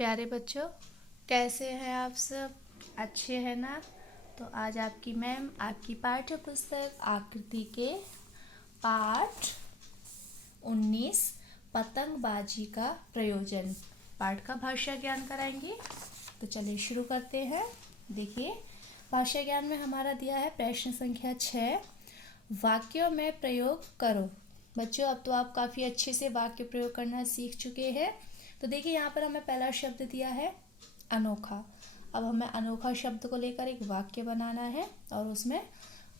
प्यारे बच्चों, कैसे हैं आप सब? अच्छे हैं ना? तो आज आपकी मैम आपकी पाठ्य पुस्तक आकृति के पाठ 19 पतंगबाजी का प्रयोजन पाठ का भाषा ज्ञान कराएंगे। तो चलिए शुरू करते हैं। देखिए, भाषा ज्ञान में हमारा दिया है प्रश्न संख्या 6, वाक्यों में प्रयोग करो। बच्चों, अब तो आप काफ़ी अच्छे से वाक्य प्रयोग करना सीख चुके हैं। तो देखिए, यहाँ पर हमें पहला शब्द दिया है अनोखा। अब हमें अनोखा शब्द को लेकर एक वाक्य बनाना है और उसमें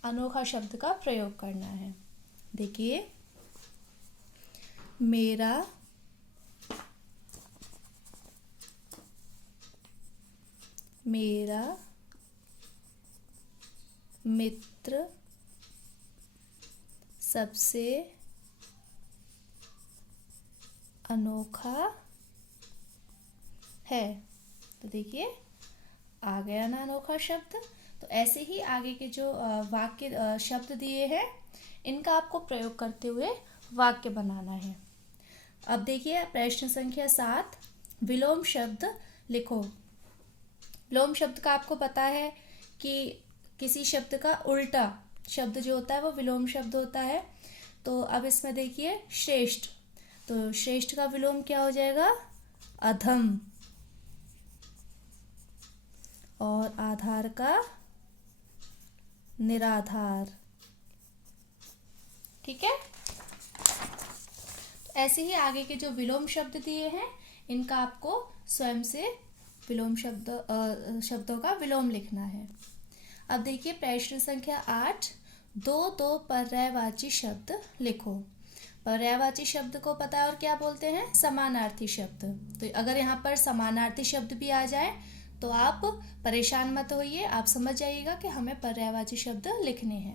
अनोखा शब्द का प्रयोग करना है। देखिए, मेरा मित्र सबसे अनोखा है। तो देखिए, आ गया ना अनोखा शब्द। तो ऐसे ही आगे के जो वाक्य शब्द दिए हैं, इनका आपको प्रयोग करते हुए वाक्य बनाना है। अब देखिए, प्रश्न संख्या 7, विलोम शब्द लिखो। विलोम शब्द का आपको पता है कि किसी शब्द का उल्टा शब्द जो होता है वो विलोम शब्द होता है। तो अब इसमें देखिए, श्रेष्ठ, तो श्रेष्ठ का विलोम क्या हो जाएगा? अधम। और आधार का निराधार। ठीक है। तो ऐसे ही आगे के जो विलोम शब्द दिए हैं, इनका आपको स्वयं से विलोम शब्दों का विलोम लिखना है। अब देखिए, प्रश्न संख्या 8, दो पर्यायवाची शब्द लिखो। पर्यायवाची शब्द को पता है और क्या बोलते हैं? समानार्थी शब्द। तो अगर यहाँ पर समानार्थी शब्द भी आ जाए तो आप परेशान मत होइए, आप समझ जाइएगा कि हमें पर्यायवाची शब्द लिखने हैं।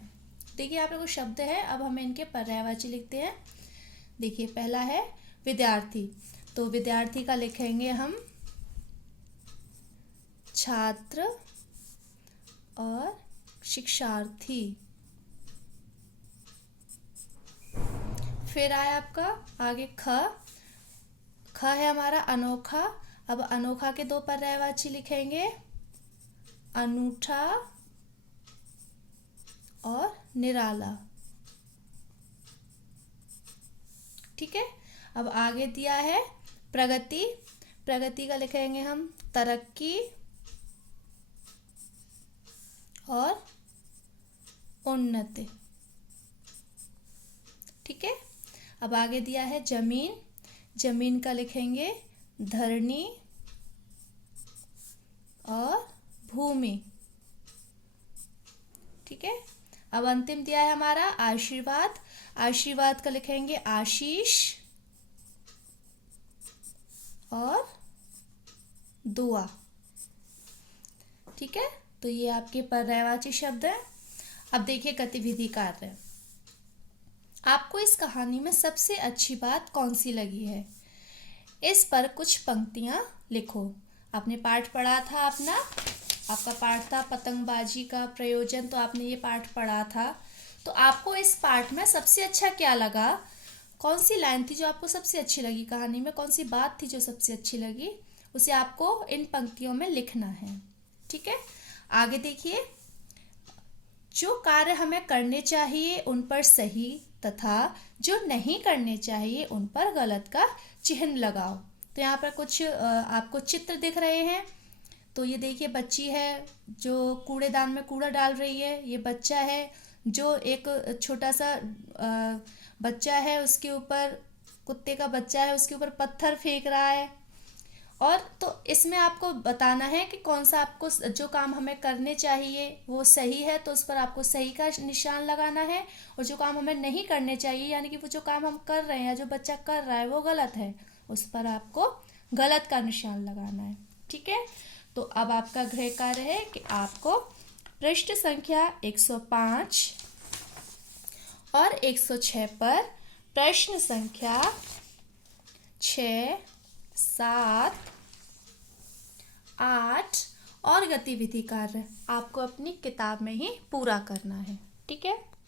देखिए, यहाँ पे कुछ शब्द है, अब हमें इनके पर्यायवाची लिखते हैं। देखिए, पहला है विद्यार्थी। तो विद्यार्थी का लिखेंगे हम छात्र और शिक्षार्थी। फिर आया आपका आगे ख है हमारा अनोखा। अब अनोखा के दो पर्यायवाची लिखेंगे, अनूठा और निराला। ठीक है। अब आगे दिया है प्रगति। प्रगति का लिखेंगे हम तरक्की और उन्नति। ठीक है। अब आगे दिया है जमीन। जमीन का लिखेंगे धरनी और भूमि। ठीक है। अब अंतिम दिया है हमारा आशीर्वाद। आशीर्वाद का लिखेंगे आशीष और दुआ। ठीक है। तो ये आपके पर्यायवाची शब्द हैं। अब देखिए, गतिविधि कार्य। आपको इस कहानी में सबसे अच्छी बात कौन सी लगी है? इस पर कुछ पंक्तियां लिखो। आपने पाठ पढ़ा था अपना, आपका पाठ था पतंगबाजी का प्रयोजन, तो आपने ये पाठ पढ़ा था। तो आपको इस पाठ में सबसे अच्छा क्या लगा? कौन सी लाइन थी जो आपको सबसे अच्छी लगी? कहानी में कौन सी बात थी जो सबसे अच्छी लगी? उसे आपको इन पंक्तियों में लिखना है। ठीक है। आगे देखिए, जो कार्य हमें करने चाहिए उन पर सही तथा जो नहीं करने चाहिए उन पर गलत का चिन्ह लगाओ। तो यहाँ पर कुछ आपको चित्र दिख रहे हैं। तो ये देखिए, बच्ची है जो कूड़ेदान में कूड़ा डाल रही है। ये बच्चा है जो एक छोटा सा बच्चा है, उसके ऊपर कुत्ते का बच्चा है, उसके ऊपर पत्थर फेंक रहा है। और तो इसमें आपको बताना है कि कौन सा आपको जो काम हमें करने चाहिए वो सही है, तो उस पर आपको सही का निशान लगाना है। और जो काम हमें नहीं करने चाहिए, यानी कि वो जो काम हम कर रहे हैं, जो बच्चा कर रहा है वो गलत है, उस पर आपको गलत का निशान लगाना है। ठीक है। तो अब आपका गृह कार्य है कि आपको पृष्ठ संख्या 105 और 106 पर प्रश्न संख्या 6, 7, 8 और गतिविधि कार्य आपको अपनी किताब में ही पूरा करना है। ठीक है।